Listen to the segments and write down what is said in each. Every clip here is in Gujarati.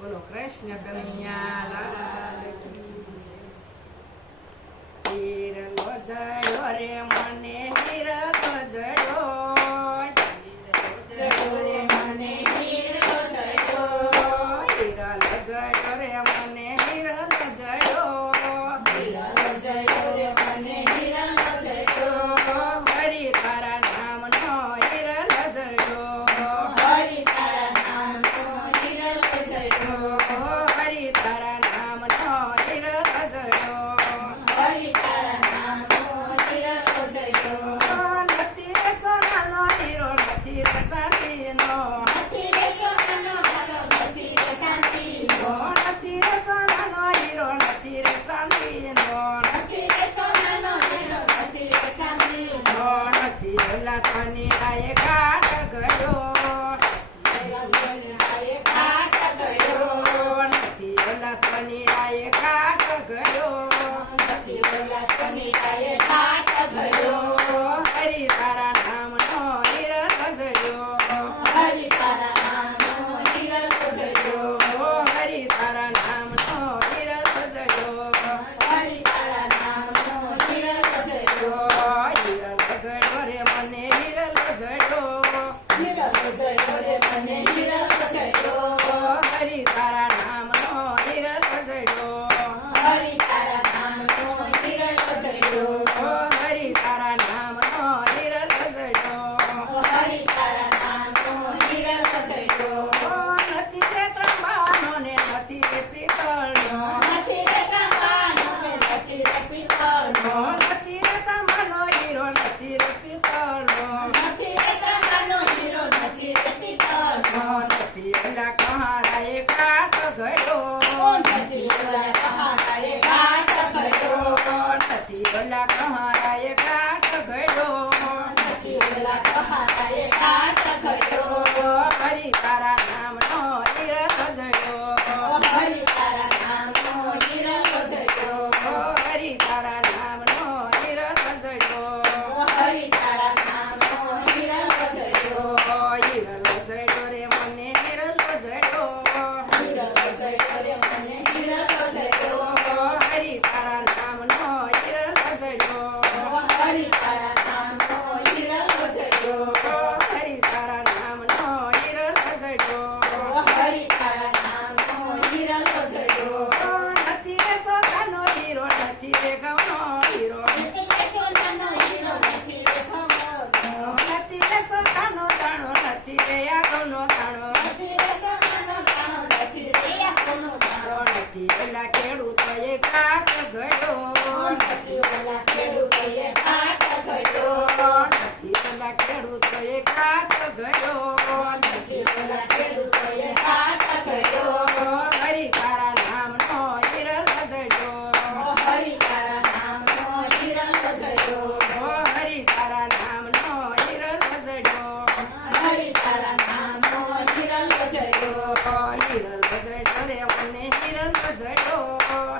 બોલો કૃષ્ણ કનૈયા લાલ કી જય. હીરલો જડ્યો રે મને હીરલો જડ્યો, જડ્યો રે મને હીરો જડ્યો, હીરલો જડ્યો રે મને હીરલો જડ્યો, હીરો જડ્યો રે મને હીરો જડ્યો, હરી તારા નામનો હીરલો જડ્યો, હરી તારા નામનો હીરો જડ્યો, હરી તારા નામનો હીરલો જડ્યો, હરી તારા નામનો હીરો જડ્યો, નથી રે સોનાનો હીરો નથી રે શાંતિનો, નથી રે સોનાનો હાલો નથી રે શાંતિનો, નથી રે સોનાનો હીરો નથી રે શાંતિનો, નથી રે સોનાનો હીરો નથી રે શાંતિનો, નથી ઓલા સોનીડાએ કાટ ગયો, પેલા સોનાએ કાટ ગયો, નથી ઓલા સોનીડાએ કાટ ગયો, નથી ઓલા સોનીડાએ કાટ ગયો, હરી તારા નામનો હીરો જડ્યો, હરી તારા નામનો હીરો જડ્યો, હરી તારા નામનો હીરો જડ્યો, હરી તારા નામનો હીરો જડ્યો, હીરો જડ્યો રે મને હીરો જડ્યો, હીરો જડ્યો રે મને હીરો જડ્યો, હરી તારા નામનો હીરો જડ્યો, હરી તારા નામનો હીરો જડ્યો, હરી તારા નામનો હીરો જડ્યો, હરી તારા નામનો હીરો જડ્યો, નથી તે ત્રંબાવાનો ને નથી તે પિત્તળનો, નથી રે ત્રંબાનો ને નથી રે પિત્તળનો, નથી રે તાંબાનો હીરો નથી રે પિત્તળનો, નથી રે ત્રંબાનો હીરો નથી રે પિત્તળનો, નથી ઓલા કહારાએ કાટ ગયો, નથી ઓલા પહાડાએ કાટ ગયો, નથી ઓલા કહારાએ કાટ ગયો, નથી ઓલા પહાડાએ કાટ ગયો, હરી તારા નામનો હીરો જડ્યો, હરી તારા નામનો હીરો જડ્યો, હરી તારા નામનો હીરો જડ્યો, હરી તારા નામનો હીરો જડ્યો, હીરો જડ્યો રે મને હીરો જડ્યો, હીરો જડ્યો રે મને હીરો જડ્યો, હરી તારા નામનો હીરો જડ્યો, હરી તારા નામનો હીરો જડ્યો, હરી તારા નામનો હીરો જડ્યો, હરી તારા નામનો હીરો જડ્યો, નથી રે સોનાનો હીરો નથી રે ઘઉંનો હીરો, નથી રે સોનાનો હીરો નથી રે ખમરનો, નથી રે સોનાનો દાણો નથી રે આગળનો દાણો, નથી રે સોનાનો દાણો નથી રે આંખનો દાણો, નથી ઓલા ખેડૂતોએ કાટ ગયો, નથી ઓલા ખેડૂતોએ કાટ ગયો, નથી ઓલા ખેડૂતોએ કાટ ગયો, નથી ઓલા ખેડૂતોએ કાટ ગયો, હરી તારા નામનો હીરો જડ્યો, હરી તારા નામનો હીરો જડ્યો, હરી તારા નામનો હીરો જડ્યો, હરી તારા નામનો હીરો જડ્યો, હીરો જડ્યો રે મને હીરો જડ્યો,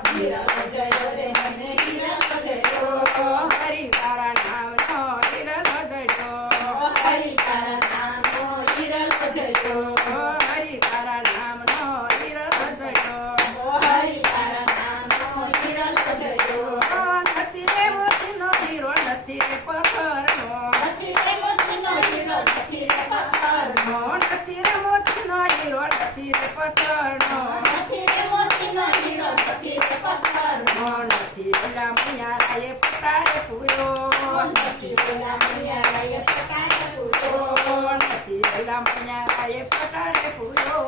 હીરો જડ્યો રે મને હીરો જડ્યો, હરી તારા નામનો હીરો જડ્યો, હરી તારા નામનો હીરો જડ્યો, હરી તારા નામનો હીરો જડ્યો, હરી તારા નામનો હીરો જડ્યો, નથી રે મોતીનો હીરો નથી રે પથ્થરનો, નથી રે મોતીનો હીરો નથી રે પથ્થરનો, નથી રે મોતીનો હીરો નથી રે પથ્થરનો, નથી રે મોતીનો હીરો નથી રે પથ્થરનો, નથી ઓલા મૈયારાએ પટારે પૂયો, નથી ઓલા મૈયારાએ પટારે પૂર્યો, નથી ઓલા મૈયારાએ પટારે પૂયો,